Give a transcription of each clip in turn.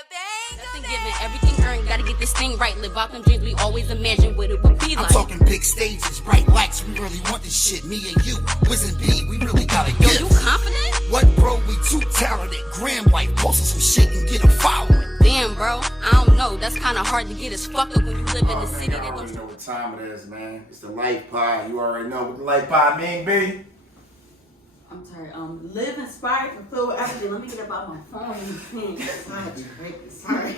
Nothing given, everything earned. Gotta get this thing right. Live out them dreams we always imagined what it would be like. I'm talking big stages, bright lights. We really want this shit. Me and you, Wiz and B, we really gotta get it. You confident? What, bro? We too talented. Graham White posting some shit and get a following. Damn, bro. I don't know. That's kind of hard to get as fuck up when you live in the city. I already know what time it is, man. It's the Life Pod. You already know what the Life Pod mean, B. I'm sorry. Live inspired, fulfill everything. Let me get up out my phone. Sorry.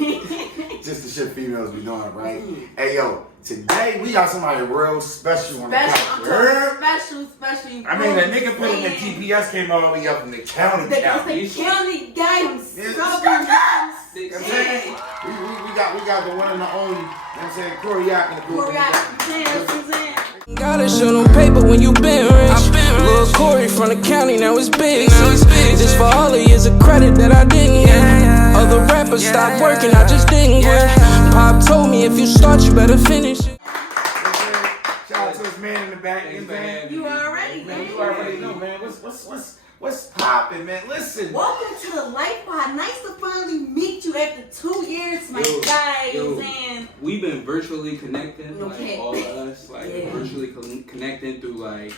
Just the shit females be doing, right? Hey, yo, today we got somebody real special on the couch. Special. I mean, the nigga put in the GPS came all the way up in the county. The county guy himself. We got the one and the only, you know what I'm saying, Coreyockk in the group. Coreyockk, Gotta show no paper when you been rich. Lil' Corey from the county, now it's big. Just for all the years of credit that I didn't get. Other rappers stopped working, I just didn't quit. Pop told me if you start, you better finish it. Shout out to this man in the back. You already, man. You already know, man. What's poppin', man? Listen. Welcome to the Life Pod. Nice to finally meet you after 2 years, my guy. You know what I'm saying? We've been virtually connecting, Okay. like all of us, like virtually connecting through like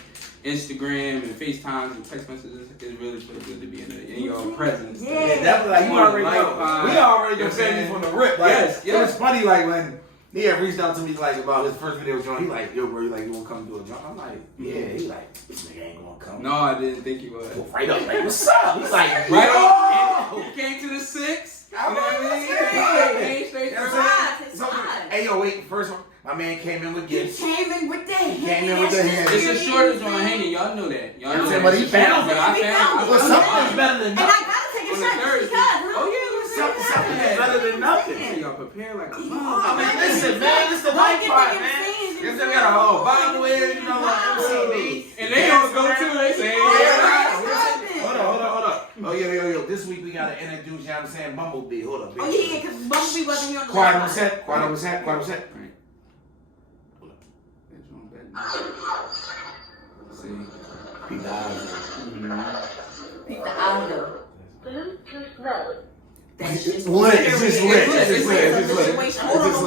Instagram and FaceTimes and text messages. It really feels good to be in your presence. Yeah, definitely. Like, you already know. We already been saying from the rip. Like, yes. It was funny, like when he had reached out to me like about his first video joint. He like, yo, bro, you wanna come do a joint? I'm like, yeah. He like, this nigga ain't gonna come. No, I didn't think he was. Right up, like, what's up? He's like, Right on. He came to the 6. You know I'm what I mean? like, He came straight you know to what I'm the saying? Hey, yo, wait. First one, my man came in with gifts. He came in with that. It's a shortage on hanging. Y'all know that. Y'all know that. But he found it. I found it. Well, something's better than And I nothing. gotta take a On the shot third. because. Something is better than nothing. So y'all prepare like a mother. I mean, listen, man, this is the Life Pod, man. This we got a whole bottle with, you know, MCB. And they gonna go to it, say, Hold on. Oh, yo. This week we gotta introduce, you know what I'm saying, Bumblebee. Hold up, bitch. Oh, yeah, because Bumblebee wasn't here on the Quiet on set. Hold up. See. Peep the eyes. Pick the audio. It's just lit.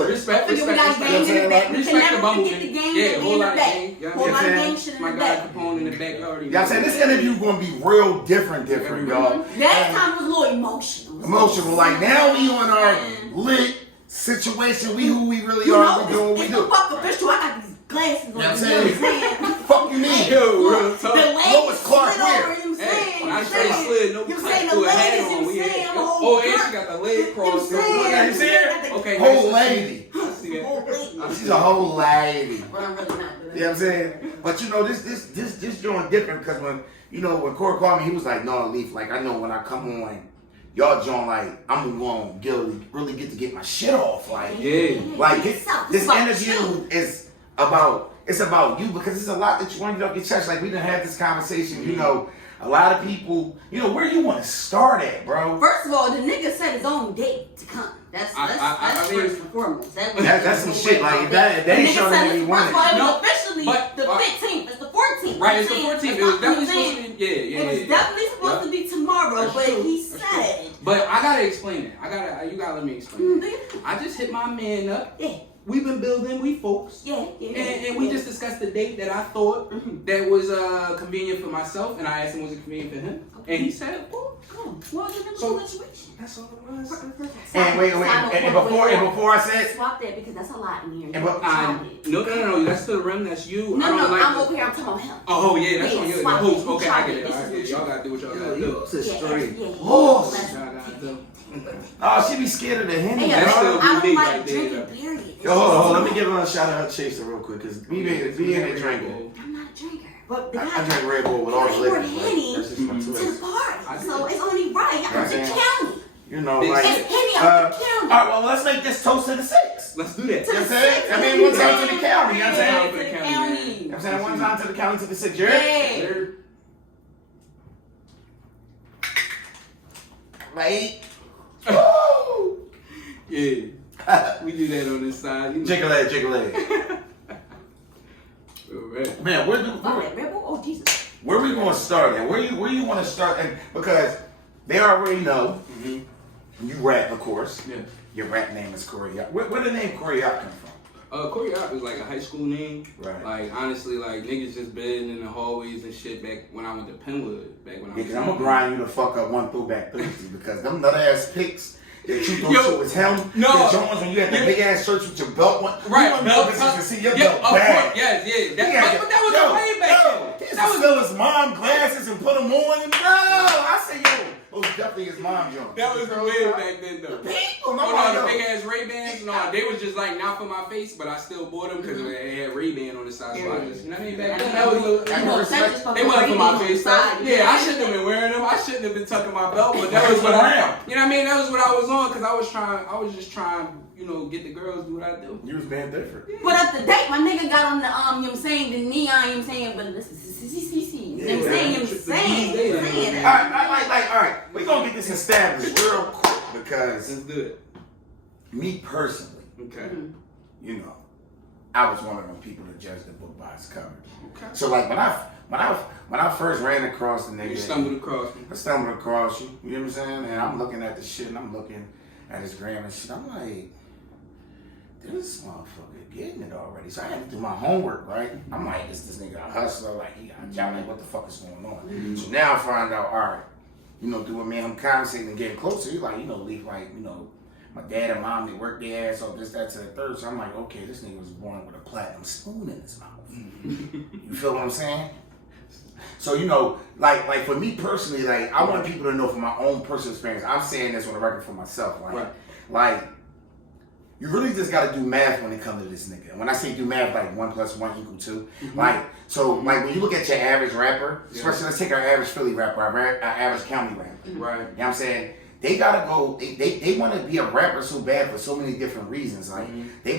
Respect We got gang in the back. We can never forget the gang in the back. Hold my gang shit in My the guy back. Capone in the back already. Y'all saying this interview gonna be real different, y'all. That time was a little emotional. Emotional. Like now we on our lit situation. We who we really are. We doing what we it's do. the fuck official. I got these glasses on. You know what I'm saying? Fuck you mean? Yo, real talk. The Lois legs Clark slid over. here. You saying? When I say slid, no You cut saying the through a legs? hat on. You We saying had. the whole? Oh, and she got the leg crossed. You saying? You see her? Okay. Whole lady. I see that. She's a whole lady. But I'm really not doing You know what I'm saying? But you know, this joint different because when Corey called me, he was like, no, Leaf, like I know when I come on, y'all joint like I'm gonna really get to get my shit off. Like, Yeah. like this interview is about you because it's a lot that you want to get off your chest. Like we done had this conversation, you know. A lot of people, you know, where you want to start at, bro? First of all, the nigga set his own date to come. That's first and foremost. That's some shit like that. They ain't showing that he wanted. It No, was officially but- the 15th. It's the 14th. Right, it's the 14th. It was definitely supposed to be. Yeah. It was definitely supposed to be tomorrow, That's but true. he That's said. But I gotta explain it. You gotta let me explain it. I just hit my man up. Yeah. We've been building, we folks. Yeah. And we just discussed the date that I thought that was convenient for myself, and I asked him was it convenient for him, and he said, "Oh, Well, you're in a situation. that's all it was." And wait, and before I said, swap that because that's a lot in here. No, that's the rim. That's you. I don't No, like I'm over here. I'm talking about him. Oh yeah, that's on you. The swap host. it. Okay, I get it. This I is get it. what Y'all gotta do what y'all gotta do. it's a straight Yeah. horse. Y'all gotta do. Oh, she be scared of the Henny. Hey, That's still I don't big like right there, drinking, though. period. Yo, hold on. Let me give her a shout out Chaser real quick, because we in a drinking. I'm not a drinker. But the I guy drink Red Bull with all the they brought liquor. Henny That's just my to the twist. party. So it's only right. Y'all Right, the man. county. You know, It's like. Henny All out the county. right, well, let's make this toast to the six. Let's do that. You know what I'm saying? I mean, one time to the county. You know what I'm saying? To the You county. know what I'm saying? One time to the county to the six. You ready? Yeah. Like. Woo! Yeah. We do that on this side. You know. Jiggle leg. Alright. Man, Oh, that Red Bull? Oh, Jesus. where we going to start at? Where you want to start? And because they already know. You rap, of course. Yeah. Your rap name is Coreyockk. Where the name Coreyockk come from? Coreyockk was like a high school name. Right. Like honestly, like niggas just been in the hallways and shit back when I went to Penwood. Back when I was. Because I'm gonna grind you the fuck up one throwback Thursday because them nut ass pics that you thought shit was him. No. The Jones when you had the big ass shirts with your belt one. Right. You Belt want to see your yeah, belt of bag. course. Yes. Yeah. But that was way back then. That was still his mom glasses and put them on and no. I said, yo, those definitely his mom Jones. That was way back then though. People, no, the big ass Ray-Bans, no, they was just like not for my face, but I still bought them because they had Ray-Ban on the side. So I just, you know what I mean? Back then, that was they wasn't for my face. Yeah, I shouldn't have been wearing them. I shouldn't have been tucking my belt, but that was what you know what I mean? That was what I was on because I was just trying, you know, get the girls do what I do. You was being different. But up to date, my nigga got on the you know what I'm saying, the neon, you know what I'm saying, but listen, you know what I'm saying. All right, we gonna get this established real quick because It's good. me personally, Okay. you know, I was one of them people that judged the book by its cover. Okay. So like when I first ran across the nigga, You stumbled across me. I stumbled across you. You know what I'm saying? And I'm looking at the shit and I'm looking at his gram and shit. I'm like, this motherfucker getting it already. So I had to do my homework, right? I'm like, is this nigga a hustler? Like he got a job? Like what the fuck is going on? So now I find out, all right, you know, through me and him conversating and getting closer, he's like, you know, Leaf, like, you know, my dad and mom, they worked their ass off, this, that, to the third. So I'm like, okay, this nigga was born with a platinum spoon in his mouth. You feel what I'm saying? So, you know, like for me personally, like, I want people to know from my own personal experience, I'm saying this on the record for myself, like, you really just gotta do math when it comes to this nigga. And when I say do math, like 1 + 1 = 2. Like, so, like, when you look at your average rapper, especially, let's take our average Philly rapper, our average county rapper. Right. You know what I'm saying? They gotta go, they wanna be a rapper so bad for so many different reasons. Like, they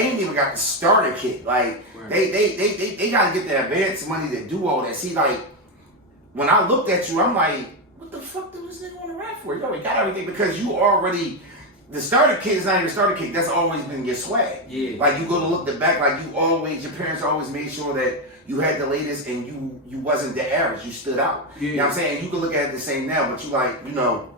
ain't even got the starter kit. Like, they gotta get the advance money to do all that. See, like, when I looked at you, I'm like, what the fuck do this nigga wanna rap for? You already got everything because you already, the starter kit is not even starter kit. That's always been your swag. Yeah. Like, you go to look the back, like, you always, your parents always made sure that you had the latest and you wasn't the average. You stood out. Yeah. You know what I'm saying? You can look at it the same now, but you like, you know,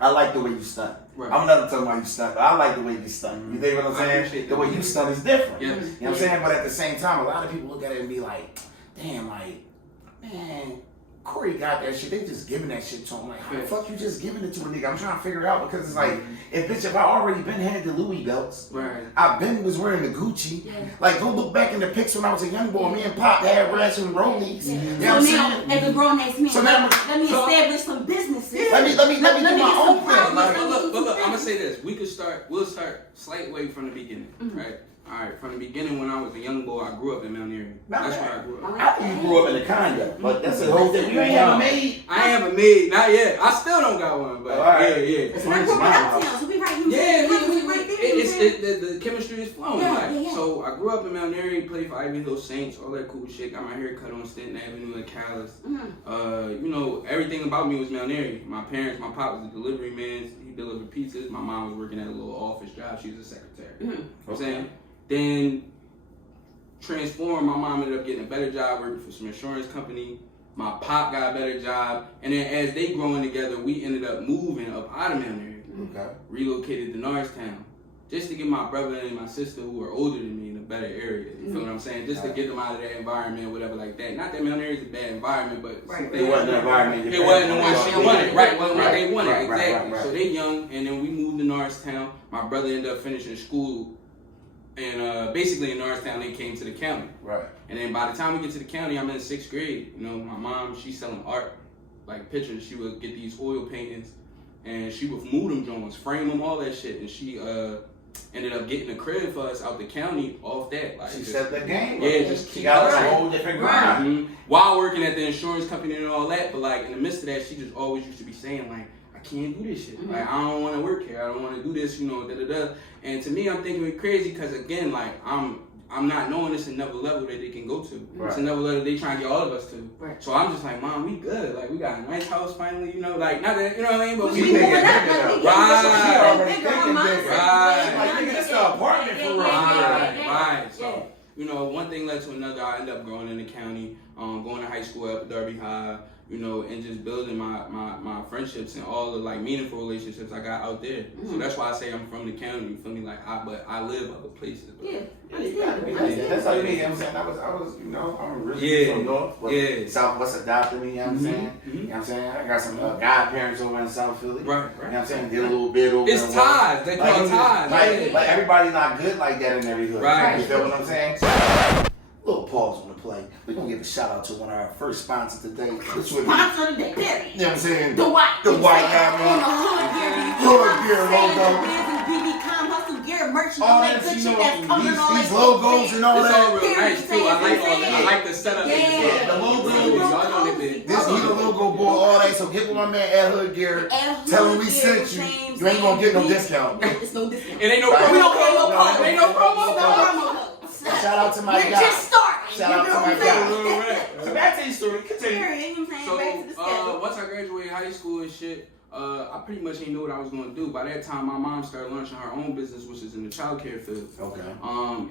I like the way you stunt. Right. I'm not talking about you stunt, but I like the way you stunt. You dig what I'm saying? The way you stunt is different. Yes. You know what I'm saying? But at the same time, a lot of people look at it and be like, damn, like, man, Corey got that shit. They just giving that shit to him. Like, how the fuck you just giving it to a nigga? I'm trying to figure it out because it's like, if I already been had the Louis belts, Right. I was wearing the Gucci. Like, go look back in the pics when I was a young boy. Me and Pop had rats and rollies. You know what I'm So now, saying? as a grown ass man, So now- let me establish some businesses. Let me do my get own some thing. problems. Like, But look, I'm gonna say this. We'll start slight way from the beginning, right? All right, from the beginning when I was a young boy, I grew up in Mount Airy. That's where I grew up. I think you grew up in a condo, but that's a whole thing. You ain't have a maid. I haven't made, not yet. I still don't got one, but Alright. yeah. It's like we're uptown, so we right here. Yeah, we right there. the chemistry is flowing. Yeah, Like, yeah. So I grew up in Mount Airy, played for Ivy Hill Saints, all that cool shit. Got my hair cut on Stanton Avenue in Callis. You know, everything about me was Mount Airy. My parents, my pop was a delivery man. He delivered pizzas. My mom was working at a little office job. She was a secretary. You know what I'm saying? Then transformed. My mom ended up getting a better job working for some insurance company. My pop got a better job. And then as they growing together, we ended up moving up out of Mount Airy. Okay. Relocated to Norristown. Just to get my brother and my sister who are older than me in a better area. You feel what I'm saying? Just to get them out of that environment, whatever like that. Not that Mount Airy is a bad environment, but It wasn't the environment. it wasn't the one she wanted. Right, wasn't what they wanted. Right, Exactly. right. So they young, and then we moved to Norristown. My brother ended up finishing school. And basically in Norristown, they came to the county. Right. And then by the time we get to the county, I'm in 6th grade. You know, my mom, she's selling art, like pictures. She would get these oil paintings, and she would move them joints, frame them, all that shit. And she ended up getting a crib for us out the county off that. Like, She set the game. Yeah, just She keep got a right. whole different grind. While working at the insurance company and all that, but like in the midst of that, she just always used to be saying like, I can't do this shit. Like, I don't want to work here. I don't want to do this, you know, da-da-da. And to me, I'm thinking we're crazy because, again, like, I'm not knowing it's another level that they can go to. Right. It's another level they trying to get all of us to. Right. So I'm just like, Mom, we good. Like, we got a nice house finally, you know, like, not that, you know what I mean? But We we moving nigga, up, nigga, like, we right. getting She already bigger, our thinking mindset. different. Right. Like, nigga, this is an apartment for real. Right. So, you know, one thing led to another. I ended up growing in the county. going to high school at Derby High, you know, and just building my friendships and all the like meaningful relationships I got out there. So that's why I say I'm from the county. You feel me? Like but I live other places. But Yeah. That's how you mean. You know what I'm saying? I was, you know, I'm originally from North, but Southwest adopted me. You know what I'm saying? You know what I'm saying? I got some godparents over in South Philly. Right. You know what I'm saying? Did a little bit over. It's ties. They call it ties. Like everybody not good like that in every hood. Right. You feel what I'm saying? Little pause on the play. We're gonna give a shout out to one of our first sponsors today. Sponsor of the day, period. You know what I'm saying? The white guy, man. Hood gear logo. Hustle gear merch, All that good shit that's coming on. These logos and all it's that. all real nice too. I like the setup. Yeah, the logo. This he the logo boy, all that. So get with my man at Hood Gear. Tell him we sent you. You ain't gonna get no discount. It's no discount. It ain't no promo. We don't pay no code. Ain't no promo. Shout out to my guy. We're just starting. Shout out to my guy. So back to your story. Continue. So once I graduated high school and shit, I pretty much didn't know what I was gonna do. By that time, my mom started launching her own business, which is in the childcare field. Okay.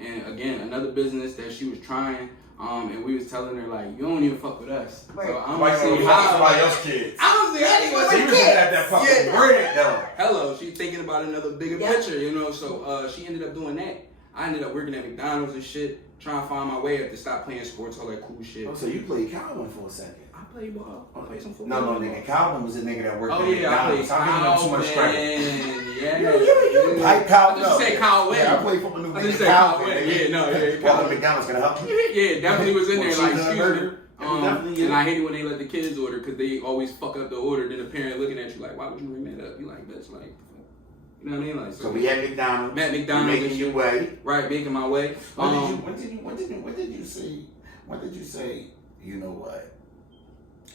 And again, another business that she was trying. And we was telling her like, you don't even fuck with us. Right. So I don't see how somebody else's kids. I don't see how you want So you was looking at that fucking bread though. Hello, she's thinking about another bigger picture, you know. So she ended up doing that. I ended up working at McDonald's and shit, trying to find my way up to stop playing sports, all that cool shit. Oh, so you played Calvin for a second? I played ball. I played some football. No, nigga. Calvin was a nigga that worked Oh at yeah, I McDonald's. played I'm giving him too much credit. Yeah. You like Calvin? I just said Kyle Wynn. Yeah, I played for the I just said Kyle Wynn. Yeah, no, yeah. Calvin McDonald's gonna help you. Yeah, definitely was in there like, excuse me. Definitely, And I hate it when they let the kids order because they always fuck up the order. Then the parent looking at you like, why would you bring that up? You like, that's like, you know what I mean? Like, So we at McDonald's. At McDonald's. Making your way. Right, making my way. When did you say, you know what?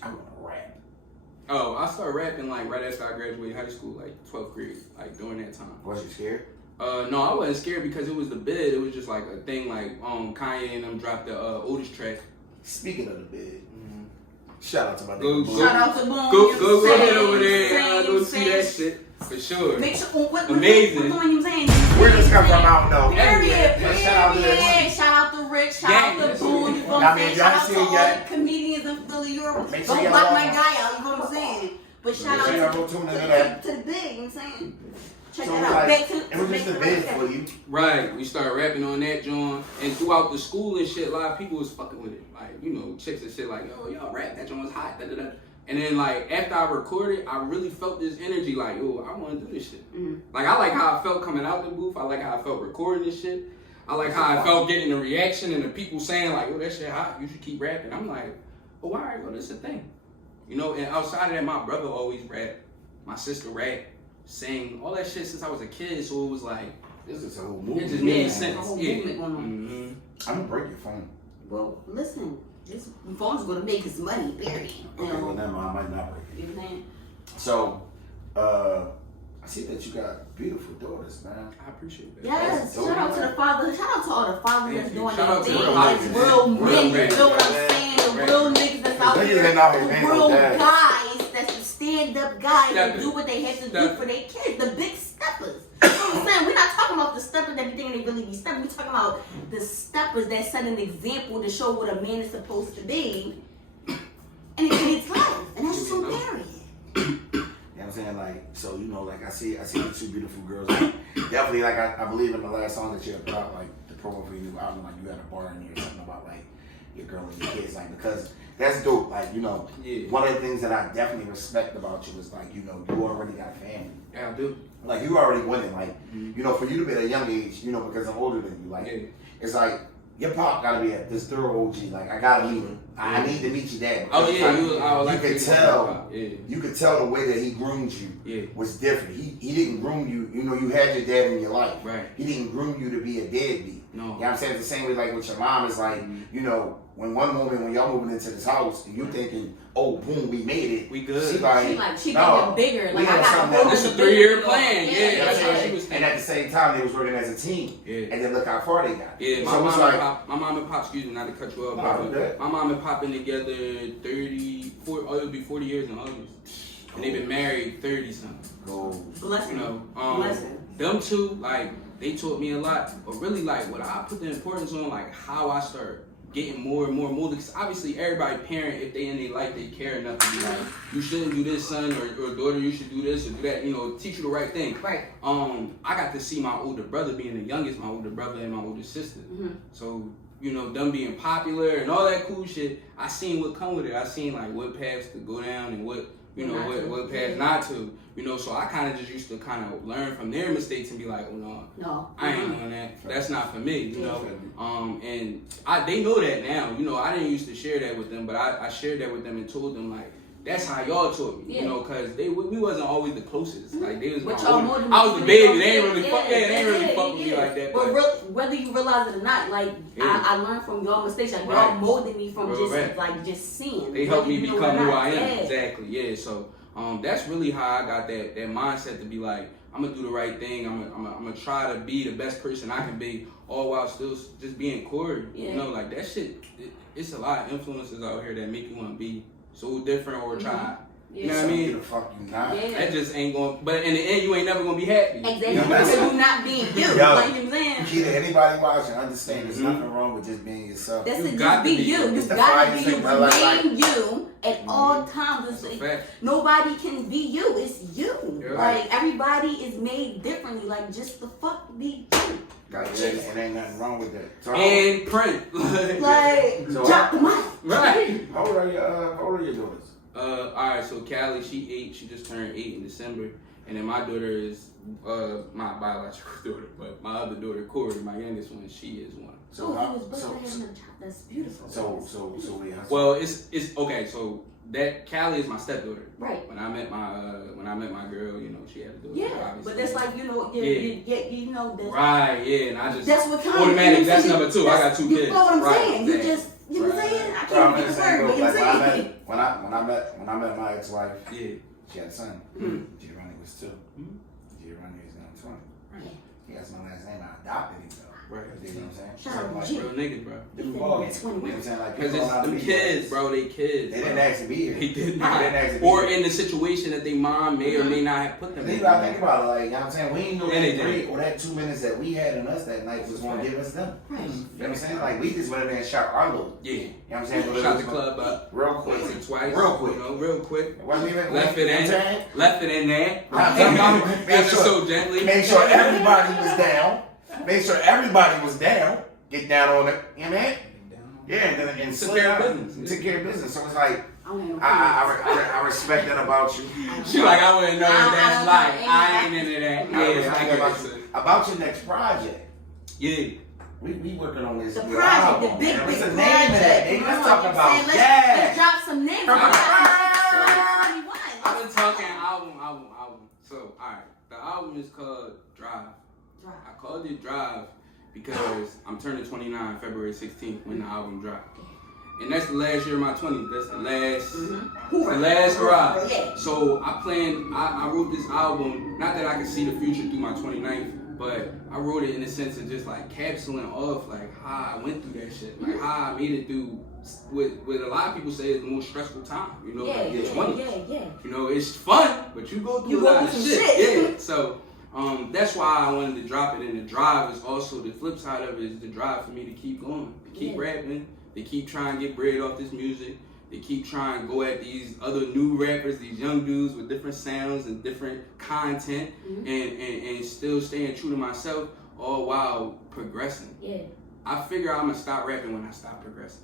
I want to rap. Oh, I started rapping like right after I graduated high school, like 12th grade, like during that time. Was you scared? No, I wasn't scared because it was the bid. It was just like a thing like Kanye and them dropped the oldest track. Speaking of the bid, shout out to my Shout out to Boom. Go ahead over there. Go see that shit for sure. Make sure Amazing. Where does this come from? I don't know. Period. Shout out to this. Shout out to Rick. Shout out to Boom. You know what I I'm mean, saying? y'all Shout out see to it all yet? the comedians in Philly, Europe. Make sure Don't y'all block log my on. guy out. You know what I'm saying? But shout Make sure y'all go out tune into to that. the big. You know what I'm saying? Check So that like, out. Back to it was just a bid for you. Right, we started rapping on that, John, and throughout the school and shit, a lot of people was fucking with it. Like, you know, chicks and shit like, yo, y'all rap, that joint was hot, da-da-da. And then, like, after I recorded, I really felt this energy, like, yo, I want to do this shit. Mm-hmm. Like, I like how I felt coming out the booth. I like how I felt recording this shit. I like how I felt getting the reaction and the people saying, like, yo, that shit hot, you should keep rapping. I'm like, well, why are you this a thing? You know, and outside of that, my brother always rap. My sister rap, sing, all that shit since I was a kid, so it was like, This is a whole movie. it just made Yeah, sense. a whole Yeah. movement going on. Mm-hmm. I'm gonna break your phone. Well, listen. This phone's gonna make his money, period. Okay, well, never mind. I might not break it. You know what I'm saying? So, I see that you got beautiful daughters, man. I appreciate that. Yes, That's shout out to dope, the father. Shout out to all the fathers that's Thank you. doing Shout their out to thing. real Like niggas. real Real men, you niggas. know what I'm saying? The real niggas that's out Niggas here. ain't out here, The man, no real dad. guys that's the stand-up guys that Stepping. do what they have to do Stepping. for their kids. The big steppers. You know what I'm saying? We're not talking about the steppers that be thinking they really be stepping. We're talking about the steppers that set an example to show what a man is supposed to be. And it's life. And that's so period. You know what I'm saying? Like, so, you know, like, I see the two beautiful girls. Like, definitely, like, I believe in the last song that you had put out, like, the promo for your new album, like, you had a bar in here or something about, like, your girl and your kids, like, because that's dope. Like, you know, one of the things that I definitely respect about you is, like, you know, you already got a family. Yeah, I do. Like, you already winning. Like, you know, for you to be at a young age, you know, because I'm older than you, like, it's like, your pop gotta be at this thorough OG. Like, I gotta meet him. I need to meet your dad. Oh yeah, You could tell. Yeah. You could tell the way that he groomed you Yeah. was different. He didn't groom you. You know, you had your dad in your life. Right. He didn't groom you to be a deadbeat. No. You know what I'm saying? It's the same way like with your mom. It's like, you know, when one moment when y'all moving into this house and you thinking, oh, boom, we made it. We good. She like, She no, thinking bigger. we Like, I got got something a whole else. It's a bigger 3-year deal. plan. Yeah, that's how she was And thinking. at the same time, they was working as a team. Yeah. And then look how far they got. Yeah, my so mom, it's and like, pop, my mom and pop, excuse me, not to cut you off, No, but good. my mom and pop been together 34, oh, it'll be 40 years in August. And they've been married 30 something. Bless You know, Blessing. them two, like, they taught me a lot, but really, like, what I put the importance on, like, how I start getting more and more molded. Cause obviously everybody parent, if they in their life, they care enough to be like, you shouldn't do this, son, or daughter, you should do this or do that. You know, teach you the right thing. Right. I got to see my older brother being the youngest, my older brother and my older sister. So, you know, them being popular and all that cool shit, I seen what come with it. I seen like what paths to go down and what, you know, what paths not to. You know, so I kind of just used to kind of learn from their mistakes and be like, oh no, I ain't doing that. That's not for me, you know. And they know that now. You know, I didn't used to share that with them, but I shared that with them and told them like, that's how y'all taught me, you know, because we wasn't always the closest. Like they was I was the baby. They ain't really fuck with me like that. But whether you realize it or not, like I learned from y'all mistakes. Like y'all molded me from just seeing. They helped me become who I am. Exactly. Yeah. So that's really how I got that mindset to be like, I'm gonna do the right thing. I'm gonna try to be the best person I can be, all while still just being Corey. You know, like that shit. It's a lot of influences out here that make you want to be so different or try. You know what I mean? The fuck you not. That just ain't going. But in the end, you ain't never gonna be happy. Exactly. Because you're not being you. Like you know what I'm saying. Key to anybody watching, understand there's nothing wrong with just being yourself. That's it. Just be you. You gotta be you. Remain you at all times. Nobody can be you. It's you. Like everybody is made differently. Like just the fuck be you. It ain't nothing wrong with that. So and print. Like drop the mic. Right. How old are your daughters? Alright, so Callie, she 8. She just turned 8 in December. And then my daughter is my biological daughter, but my other daughter, Corey, my youngest one, she is 1. So that's beautiful. So wait. Well, it's okay. So that Callie is my stepdaughter. Right. When I met my girl, you know, she had a daughter. Yeah, obviously. but that's like you know that's right. Yeah, and I just that's what kind automatic. Of, that's number 2. I got 2 kids. You know what I'm saying? Exactly. You just you know what I'm saying? I can't get the word, but you know what I'm saying? When I met my ex-wife, she had a son. Giovanni was 2. Giovanni is now 20. He has my last name. I adopted him though. Right. You know what I'm saying? Shout out to real niggas, bro. You know what I'm saying? Like, because it's them kids, bro. They kids. They didn't ask to be here. They did not. Or in the situation that their mom may or may not have put them in. You gotta think about it, like, you know what I'm saying? We ain't know that 3 or that 2 minutes that we had on us that night was gonna give us them. Right. You know what I'm saying? Like, we just went in there and shot our load. Yeah. You know what I'm saying? Shot the club up. Real quick. Once or twice. Real quick. You know, real quick. Left it in there. Ever so gently. Make sure everybody was down. Make sure everybody was down. Get down on it. You know what I mean? Yeah, and took care of business. Took care of business. So it's like, I respect that about you. She like, I wouldn't know that's like. I ain't into that. Yeah, about your next project. Yeah. We working on this. The project, the big What's the project. name of that? Let's talk about Let's drop some names. I've been talking album. So, alright. The album is called Drive. I called it Drive because I'm turning 29 February 16th when the album dropped. And that's the last year of my 20s. That's the last hurrah. So I wrote this album, not that I could see the future through my 29th, but I wrote it in the sense of just like capsuling off like how I went through that shit. Like how I made it through what a lot of people say is the most stressful time. You know, like your 20s. You know, it's fun, but you go through a lot of shit. Yeah. So that's why I wanted to drop it. And the drive is also the flip side of it is the drive for me to keep going, to keep rapping, to keep trying to get bread off this music, to keep trying to go at these other new rappers, these young dudes with different sounds and different content, and still staying true to myself, all while progressing. Yeah. I figure I'm gonna stop rapping when I stop progressing.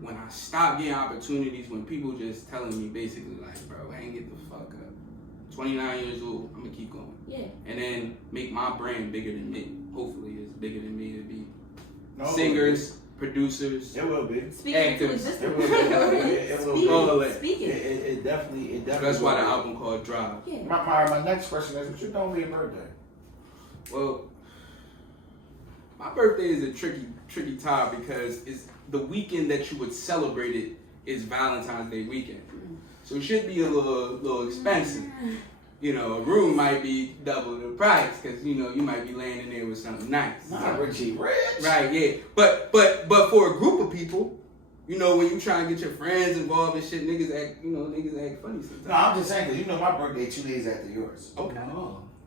When I stop getting opportunities, when people just telling me basically like, bro, I ain't get the fuck up. 29 years old, I'm gonna keep going. Yeah. And then make my brand bigger than me. Hopefully it's bigger than me to be singers, producers. It will be. Actors. It will be. All of that. It definitely that's why the album called Drive. Yeah. My next question is, what you doing for your birthday? Well, my birthday is a tricky time because it's the weekend that you would celebrate it is Valentine's Day weekend. So it should be a little expensive. You know, a room might be double the price because, you know, you might be laying in there with something nice. Not Richie Rich. Right, yeah. But for a group of people, you know, when you try and get your friends involved and shit, niggas act funny sometimes. No, I'm just saying, because you know my birthday 2 days after yours. Okay.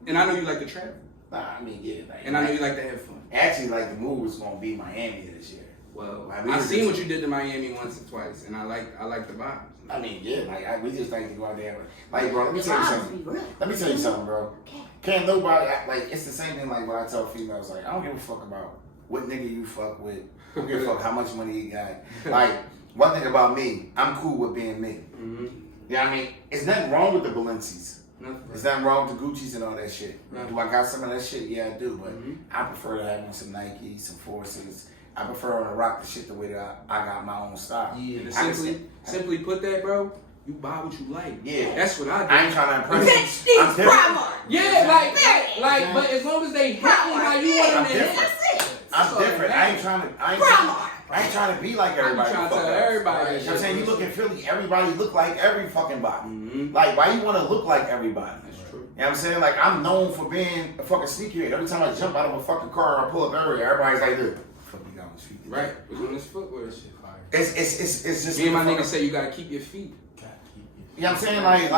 And I know you like to travel. Nah, I mean, yeah. And I know you like to have fun. Actually, like, the move was going to be Miami this year. Well, Like, we I was seen just- what you did to Miami once or twice, and I like the vibes. I mean, yeah, like we just like to go out there. Like, bro, let me The tell you vibes something. be real. Let me tell you something, bro. Okay. Can't nobody like it's the same thing like what I tell females. Like, I don't give a fuck about what nigga you fuck with. I don't give a fuck how much money you got. Like, one thing about me, I'm cool with being me. Mm-hmm. Yeah, I mean, it's nothing wrong with the Balenci's. Nothing. There's nothing wrong with the Gucci's and all that shit. Right. Do I got some of that shit? Yeah, I do. But Mhm. I prefer to have on some Nikes, some Forces. I prefer to rock the shit the way that I got my own style. Yeah, and I can simply put that, bro. You buy what you like. Yeah. That's what I do. I ain't trying to impress Bitch you. I'm needs different. Primark. Yeah, Period. like, but as long as they hit me how you want them to hit. different. That's it. I'm So, different. man. I ain't trying to be like everybody. trying to Fuck tell that. everybody that You know what I'm shit, saying? You bro. look in Philly, everybody look like every fucking body. Mhm. Like, why you want to look like everybody? That's true. You know what I'm saying? Like, I'm known for being a fucking sneakerhead. Every time I jump out of a fucking car or I pull up everywhere, everybody's like, look, fuck you got on his feet. Right. It's on this footwear shit. Fire. It's just. Me and my fucking- niggas say you gotta keep your feet. You know what I'm saying? Like,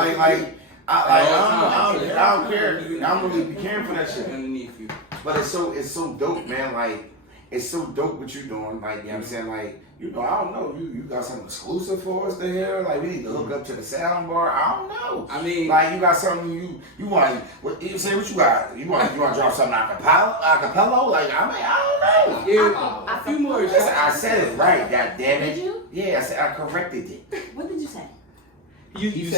I don't care. I don't really be caring for that shit. Underneath you. But it's so dope, man. Like, it's so dope what you doing. Like, you know what I'm saying? Like, you know, I don't know. You got something exclusive for us to hear? Like, we need to hook up to the sound bar. I don't know. I mean, Like, you got something you want. What you say? What you got? You want to drop something acapella? Like, I don't know. yeah, a few more Listen, shots. I said it right. God damn it. Did you? Yeah, I corrected it. What did you say? You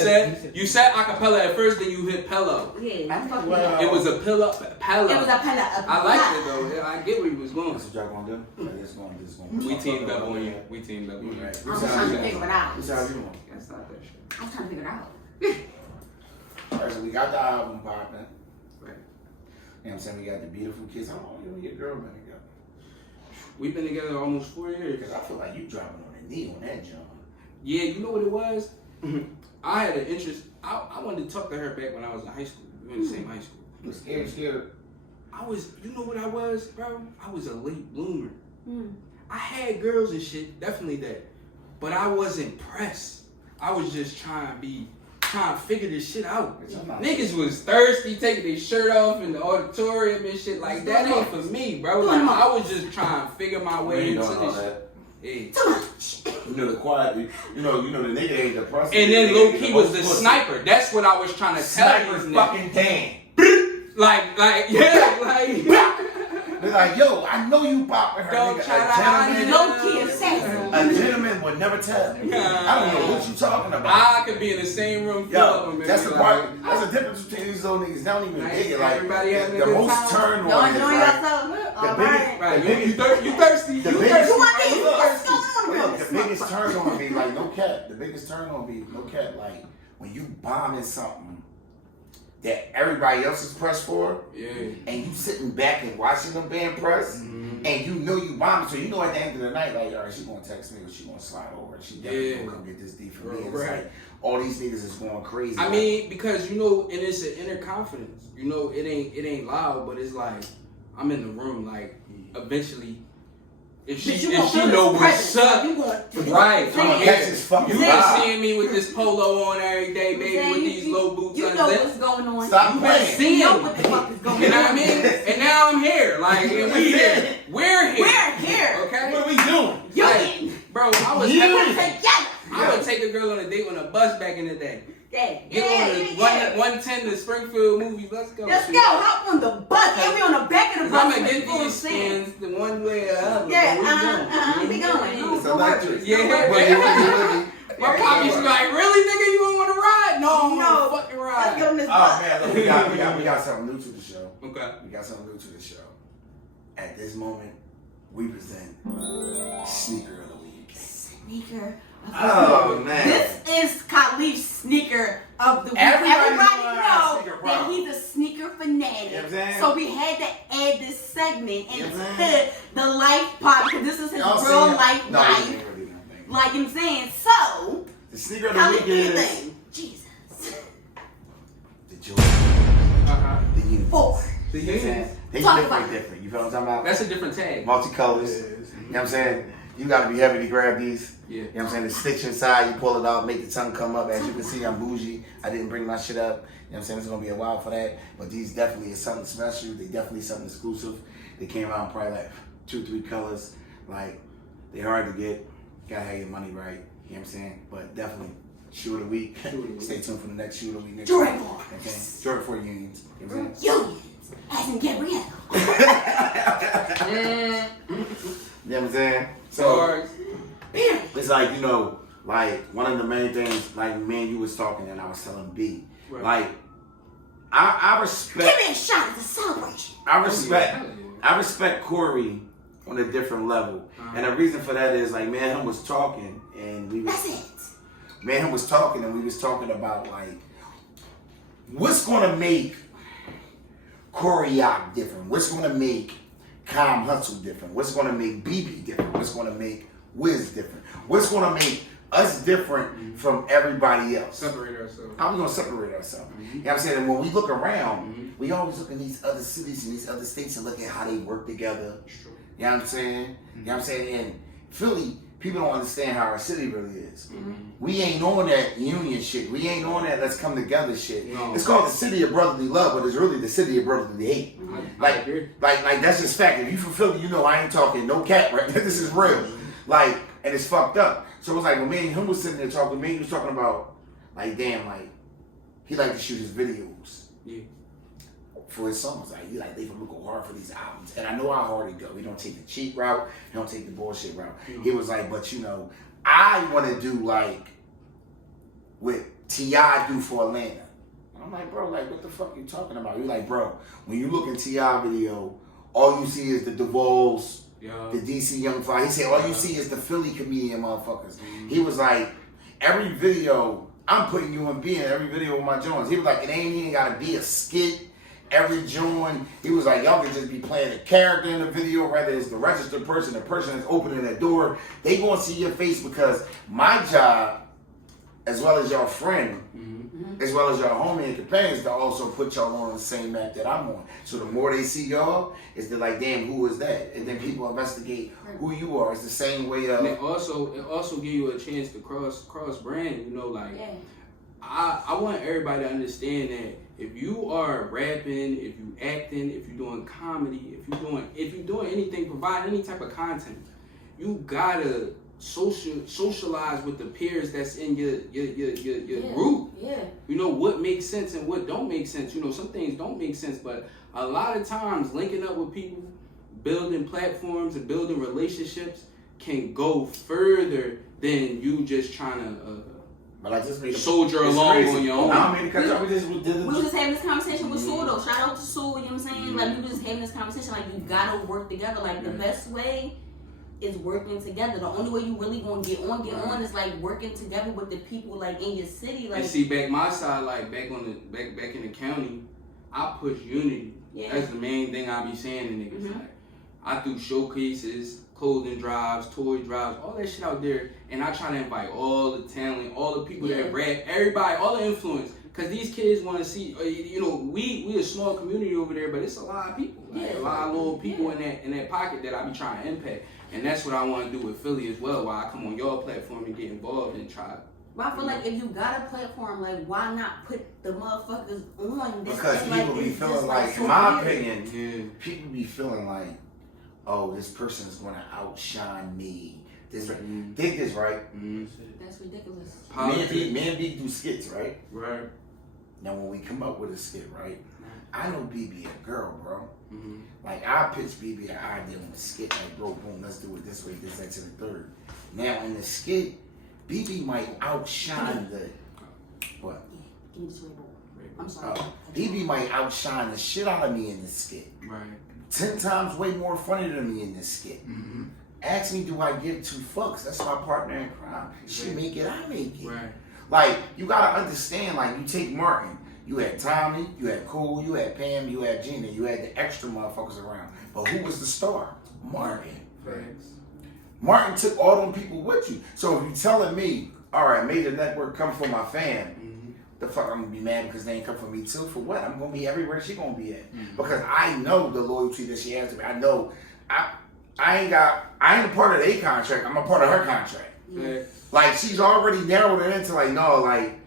said acapella at first, then you hit pillow. Yeah, that's fucking Well, It was a pillow. It was a pella. I liked it though. I get where he was going. That's what y'all gonna do? Like, it's gonna We teamed up on you. We teamed up on you. Right. I'm just trying to figure it out. What's how you doing? That's not that shit. I'm trying to figure it out. Alright, so we got the album popping. Right. You know what I'm saying? We got the beautiful kids. How long you and your girl been together? We've been together almost 4 years. Because I feel like you dropping on the knee on that jump. Yeah, you know what it was? I had an interest. I wanted to talk to her back when I was in high school. We were in the same high school. You was scared. I was, you know what I was, bro? I was a late bloomer. Mm. I had girls and shit, definitely that. But I wasn't pressed. I was just trying to figure this shit out. Niggas was thirsty, taking their shirt off in the auditorium and shit like that. Ain't for me, bro. Like I was just trying to figure my way into this shit. Yeah. Too much. You know the quiet, you know the nigga ain't the person. And then low key was the sniper. That's what I was trying to tell Sniper you. fucking Dan. Like, yeah, like. They're like, yo, I know you popping her. Don't Nigga. try to hide it. Low key assassin. A gentleman would never tell. I don't know what you talking about. I could be in the same room full of Yo, them. that's the like, part. That's the difference between these little niggas. They don't even Nice, dig it. Like everybody having a the good most time. turned Y'all on is enjoying right. yourself? All biggest- right. Right, The you biggest- thirsty. You thirsty. The You biggest- thirsty. You want these? You What's thirsty. going on? Look, the biggest turn on be like no cap. The biggest turn on be no cap. Like when you bombing something that everybody else is pressed for, Yeah. and you sitting back and watching them being pressed, and you know you bombing, so you know at the end of the night, like, all right, she gonna text me or she gonna slide over, and she definitely gonna come get this D for me. And it's Right. like all these niggas is going crazy. I mean, because you know, and it's an inner confidence. You know, it ain't loud, but it's like I'm in the room. Like eventually, if she know what's up, right? I'm gonna catch this fucking You been vibe. seeing me with this polo on every day, baby, with these low boots You on. know what's going on. Stop You been playing. seeing You know me. what the fuck is going You know on. what I mean? And now I'm here. Like, and we here. We're here. We're here. Okay? What are we doing? You Like, in. bro, I was We're together. I would take a girl on a date on a bus back in the day. Yeah, Get on the 110 to Springfield movies. Let's go. Let's go. Hop on the bus. And we on the back of the bus. I'm gonna get Full these sand. skins the one way or the other. Yeah, but we going. It's electric. Yeah, My pockets be like, really, nigga? You don't want to ride? No, I No. want to fucking Let's ride. get on this Oh bus. man, look, we got something new to the show. Okay. We got something new to the show. At this moment, we present Sneaker of the Week. Sneaker. Oh man. This is Khalif's sneaker of the week. Everybody Everybody know I know have a sneaker that problem. he's a sneaker fanatic. You know what I'm saying? So we had to add this segment You know into what I'm saying? the life part because this is his Y'all real seen it? life No, life. we ain't really nothing. Like I'm saying. So, The Sneaker of the Khalif, Week do your is thing. Jesus. the Jordan. The uniform. Four. The You know what I'm saying? They Talk different, about it. different. You feel what I'm talking about? That's a different tag. Multicolors. You know what I'm saying? You gotta be heavy to grab these. Yeah. You know what I'm saying? The stitch inside, you pull it out, make the tongue come up. As you can see, I'm bougie. I didn't bring my shit up. You know what I'm saying? It's gonna be a while for that. But these definitely is something special. They definitely something exclusive. They came out in probably like 2-3 colors. Like, They hard to get. Gotta have your money right. You know what I'm saying? But definitely, shoe of the week. Stay tuned for the next shoe of the week. Jordan week. Okay? Jordan 4 unions. You know what I'm saying? Unions. As in Gabrielle. You know what I'm saying? So, it's like, you know, like, one of the main things, like, me and you was talking and I was telling B, like, I respect. Give me a shot. It's a celebration. I respect Corey on a different level. And the reason for that is, like, me and him was talking and we was. That's it. Me and him was talking and we was talking about, like, what's going to make Coreyockk different? What's going to make Calm Hustle different? What's going to make BB different? What's going to make Wiz different? What's going to make us different from everybody else? Separate ourselves. How we going to separate ourselves? You know what I'm saying? And when we look around, we always look in these other cities and these other states and look at how they work together. You know what I'm saying? You know what I'm saying? And Philly, people don't understand how our city really is. We ain't on that union shit. We ain't on that let's come together shit. No. It's called the city of brotherly love, but it's really the city of brotherly hate. Like that's just fact. If you from Philly, you know I ain't talking no cat right. This is real. Like, and it's fucked up. So it's like when me and him was sitting there talking, me he was talking about like damn, like he like to shoot his videos. Yeah. For his songs, like he like they from go hard for these albums, and I know how hard he go. He don't take the cheap route, he don't take the bullshit route. He was like, but you know, I want to do like what T.I. do for Atlanta. And I'm like, bro, like what the fuck you talking about? You like, bro, when you look in T.I. video, all you see is the Duvalls, the DC Young Fly. He said all you see is the Philly comedian motherfuckers. He was like, every video I'm putting you in being every video with my Jones. He was like, it ain't even gotta be a skit. Every joint, he was like, y'all can just be playing a character in the video, whether it's the registered person, the person that's opening that door. They gonna see your face because my job, as well as your friend, as well as your homie and companions, to also put y'all on the same map that I'm on. So the more they see y'all, it's they're like, damn, who is that? And then people investigate who you are. It's the same way of. And it also give you a chance to cross brand. You know, like I want everybody to understand that. If you are rapping, if you acting, if you're doing comedy, if you're doing anything, provide any type of content, you gotta socialize with the peers that's in your group. Yeah. You know what makes sense and what don't make sense. You know, some things don't make sense, but a lot of times linking up with people, building platforms and building relationships can go further than you just trying to but I just made soldier along crazy. on your own. I don't mean to cut you off. We was just having this conversation with Sue though. Shout out to Sue, you know what I'm saying? Like we was just having this conversation, like you gotta work together. Like the best way is working together. The only way you really gonna get on is like working together with the people like in your city. Like and see back my side, like back in the county, I push unity. Yeah. That's the main thing I be saying to niggas. Like I do showcases, clothing drives, toy drives, all that shit out there, and I try to invite all the talent, all the people that rap, everybody, all the influence, cause these kids want to see. You know, we a small community over there, but it's a lot of people, like, a lot of little people in that pocket that I be trying to impact, and that's what I want to do with Philly as well. Why I come on your platform and get involved and try. But I feel like if you got a platform, like why not put the motherfuckers on this? Because thing? people like, be feeling like, so in my weird. opinion, people be feeling like, oh, this person is going to outshine me. Dig this, right? That's ridiculous. Me and B do skits, right? Right. Now, when we come up with a skit, right? I know BB a girl, bro. Like, I pitch BB an idea on the skit, like, bro, boom, let's do it this way, this, that, to the third. Now, in the skit, BB might outshine the... What? Give me this way, bro. I'm sorry. BB might outshine the shit out of me in this skit. Right. 10 times way more funny than me in this skit. Ask me, do I give 2 fucks? That's my partner in crime. She make it, I make it. Right. Like, you gotta understand, like, you take Martin, you had Tommy, you had Cool, you had Pam, you had Gina, you had the extra motherfuckers around. But who was the star? Martin. Thanks. Martin took all them people with you. So if you telling me, all right, Major Network come for my fam, the fuck I'm gonna be mad because they ain't come for me too. For what? I'm gonna be everywhere she gonna be at. Because I know the loyalty that she has to me. I know I ain't a part of their contract, I'm a part of her contract. Like she's already narrowed it into like, no, like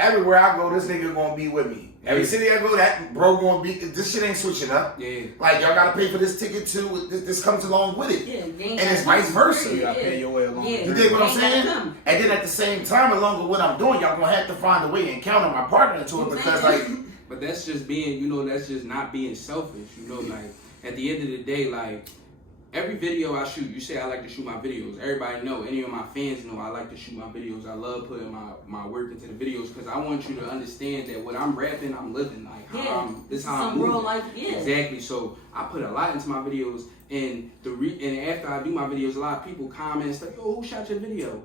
everywhere I go, this nigga gonna be with me. Every city I go, that bro gonna be. This shit ain't switching up. Yeah. Like y'all gotta pay for this ticket too. This comes along with it. Yeah, and it's vice versa. You gotta pay your way along. Yeah. You dig what I'm Ain't saying? gotta come. And then at the same time, along with what I'm doing, y'all gonna have to find a way and counter my partner into it because like. But that's just being, you know, that's just not being selfish. You know, like at the end of the day, like every video I shoot, you say I like to shoot my videos. Everybody know, any of my fans know I like to shoot my videos. I love putting my work into the videos because I want you to understand that when I'm rapping, I'm living. Like this is how I'm moving. Real life, yeah. Exactly. So I put a lot into my videos, and and after I do my videos, a lot of people comment and stuff. Yo, who shot your video?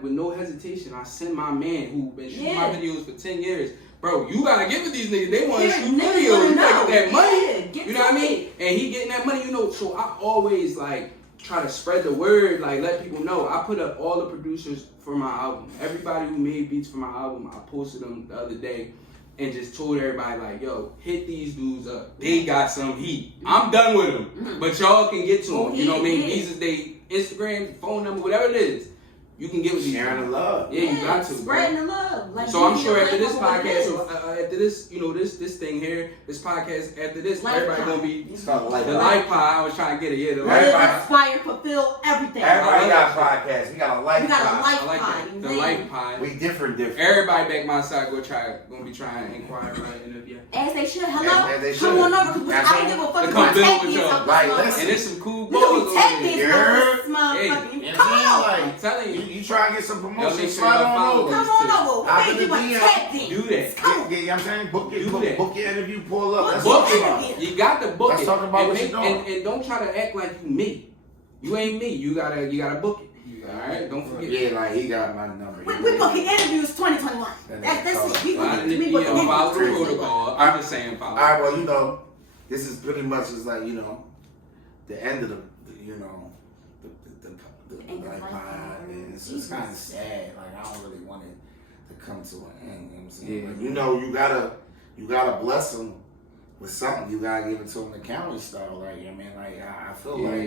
With no hesitation, I send my man who been shooting my videos for 10 years. Bro, you gotta get with these niggas. They want to shoot videos. You gotta get that money. You know what I mean? And he getting that money, you know. So I always like try to spread the word, like let people know. I put up all the producers for my album. Everybody who made beats for my album, I posted them the other day and just told everybody like, yo, hit these dudes up. They got some heat. I'm done with them, but y'all can get to them. You know what I mean? These is they Instagram, phone number, whatever it is. You can get with these sharing the love. Yeah, you got to. Spreading the love. Like, so I'm sure after this podcast, after this, you know, this thing here, this podcast, after this, Life everybody pod. gonna be Life the life pod. I was trying to get it. Yeah, the life Everybody- pod. Inspire, fulfill everything. Everybody got podcasts. We got a life We got a pod. life I like pod. that. The life pod. We different. Everybody back my side gonna be trying to inquire about interview. As they should. Hello? As they Come should. on over. Because That's I don't it. give a fuck They if come you build tag with me y'all. something. Like, And listen. there's some cool You balls can over tag me there. this motherfucker. You know Come what I'm on. saying? I'm telling Like, you. you try to get some Y'all promotion, make sure slide y'all on follow over. Come us. on over. I've We been made to you a DM. tag then. Do that. Come on. Yeah, you know what I'm saying? Book Do that. book your interview, pull up. Let's Book talk your about it. interview. You got to book Let's it. talk about and what you're doing. And don't try to act like you me. You ain't me. You gotta book it. Alright? Don't forget. Yeah, like he got my number. We booking interviews 2021. That's it. We Well, booking interviews follow the 2021. protocol. I'm just saying follow. All right, well, you know, this is pretty much just like, you know, the end of the you know, the end of life life pod, pod. and it's just kind of sad. Like, I don't really want it to come to an end. You know what I'm saying? Yeah. Like, you know, you gotta bless them with something. You gotta give it to them the county style. Like, I mean, like I feel Yeah, like, yeah.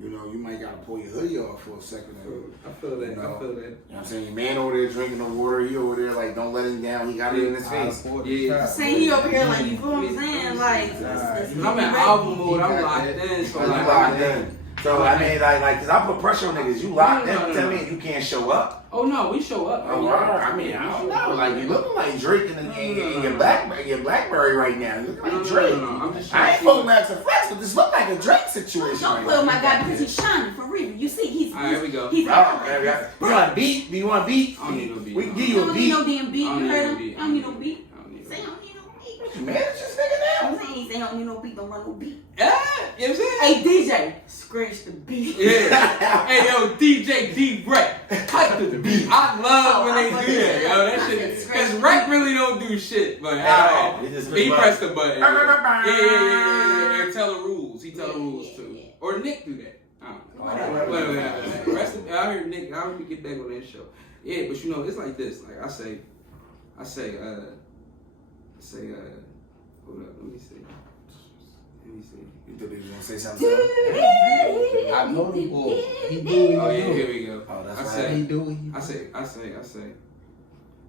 you know, you might gotta pull your hoodie off for a second. And, I feel that. you know, I feel that. You know what I'm saying? Your man over there drinking the water, he over there like, don't let him down. He got it in his face. Yeah. Say he over here like, you feel what I'm saying? Like, I'm in album mode. I'm locked in. So So you like, locked in. So I mean, like, cause I put pressure on niggas. You locked in. No. Tell me you can't show up. Oh no, we show up. Oh, I mean, I don't know. Like, you looking like Drake in your Blackberry right now. You looking like Drake. No. I'm just I ain't trying fucking Max and Flex, but this look like a Drake situation. don't right play with now. my guy because he's shining for real. You see, he's. Alright, here we go. He's Oh, there we go. You want a beat? Do you want a beat? I don't need no beat. We can give You you a don't need no beat. damn beat. I don't You need heard no him? beat. I don't need no beat. I don't need Say I no don't need no beat. You manage this nigga now? I'm saying he say I don't need no beat. Don't run no beat. Yeah, you know what I'm saying? Hey DJ, scratch the beat. Yeah. Hey yo, DJ D-Rec, cut the beat. I love when they do that, yo. That shit, cause Rec really don't do shit, but He just he click press button. the button. Yeah. And tell the rules. He tell the rules too. Or Nick do that. Wait. Rest of, I heard Nick. I hope we get back on that show. Yeah, but you know, it's like this. Like I say, hold up, let me see. You thought he was gonna say something? I know the boy. He do Oh what yeah, he here do. we go. Oh, that's I right. say, He do what he do. I say.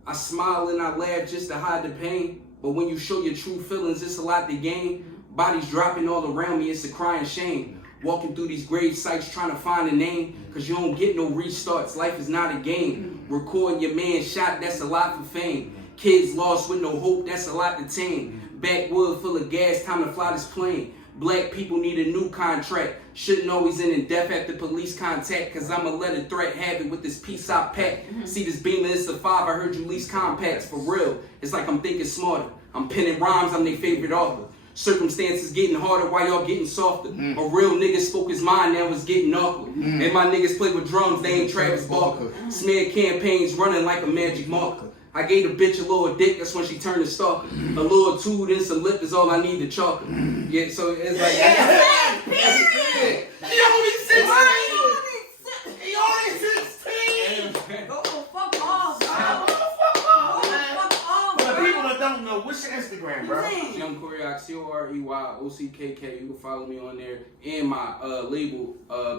I smile and I laugh just to hide the pain. But when you show your true feelings, it's a lot to gain. Bodies dropping all around me, it's a crying shame. Walking through these grave sites trying to find a name. Cause you don't get no restarts, life is not a game. Recording your man shot, that's a lot for fame. Kids lost with no hope, that's a lot to tame. Backwood full of gas, time to fly this plane. Black people need a new contract. Shouldn't always end in death after police contact. Cause I'ma let a threat have it with this piece I pack. See this beamer, it's a 5, I heard you lease compacts. For real, it's like I'm thinking smarter. I'm penning rhymes, I'm their favorite author. Circumstances getting harder while y'all getting softer. A real nigga spoke his mind, now it's getting awkward. And my niggas play with drums, they ain't Travis Barker. Smear campaigns running like a magic marker. I gave the bitch a little dick, that's when she turned to stalker. A little toot and some lip is all I need to chalk her. Yeah, so it's like... He only 16! He only 16! Go the fuck off, bro. Fuck Go off, the man. fuck off, For the bro. people that don't know, what's your Instagram, bro? Young Coreyockk, Coreyockk. You can follow me on there. And my label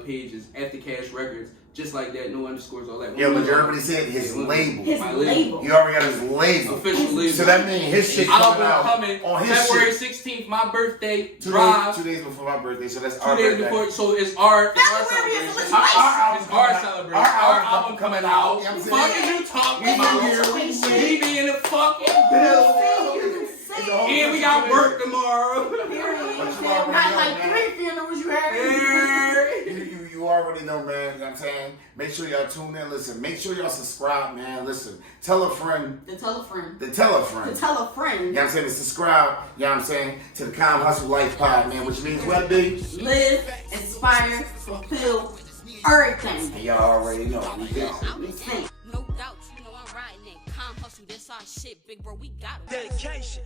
page is After Cash Records. just like that, no underscores, all that. Yeah, but you already said his label. His My label. You already got his label. Official label. So that means his shit I'll coming be out coming on his February shit. 16th, my birthday. 2 Drive. days before my birthday, so that's 2 our days birthday. before, so it's our February is celebration. what's It's our celebration. Our album coming out. You know what I'm Fuck saying? is you talking We about? here. We be in the fucking It's bill. a whole And we bunch got of work shit. tomorrow. But you already Got know, like man. 3 funerals you heard. You already know, man. You know what I'm saying? Make sure y'all tune in. Listen, make sure y'all subscribe, man. Listen, tell a friend. To tell a friend. To tell a friend. To tell a friend. You know what I'm saying? To subscribe, you know what I'm saying? To the Calm Hustle Life Pod, man. Which means what, B? Live, inspire, fulfill, everything. And y'all already know. We go. Insane. No doubt, you know I'm riding it. Calm hustle, this our shit, big bro. We got it. Dedication.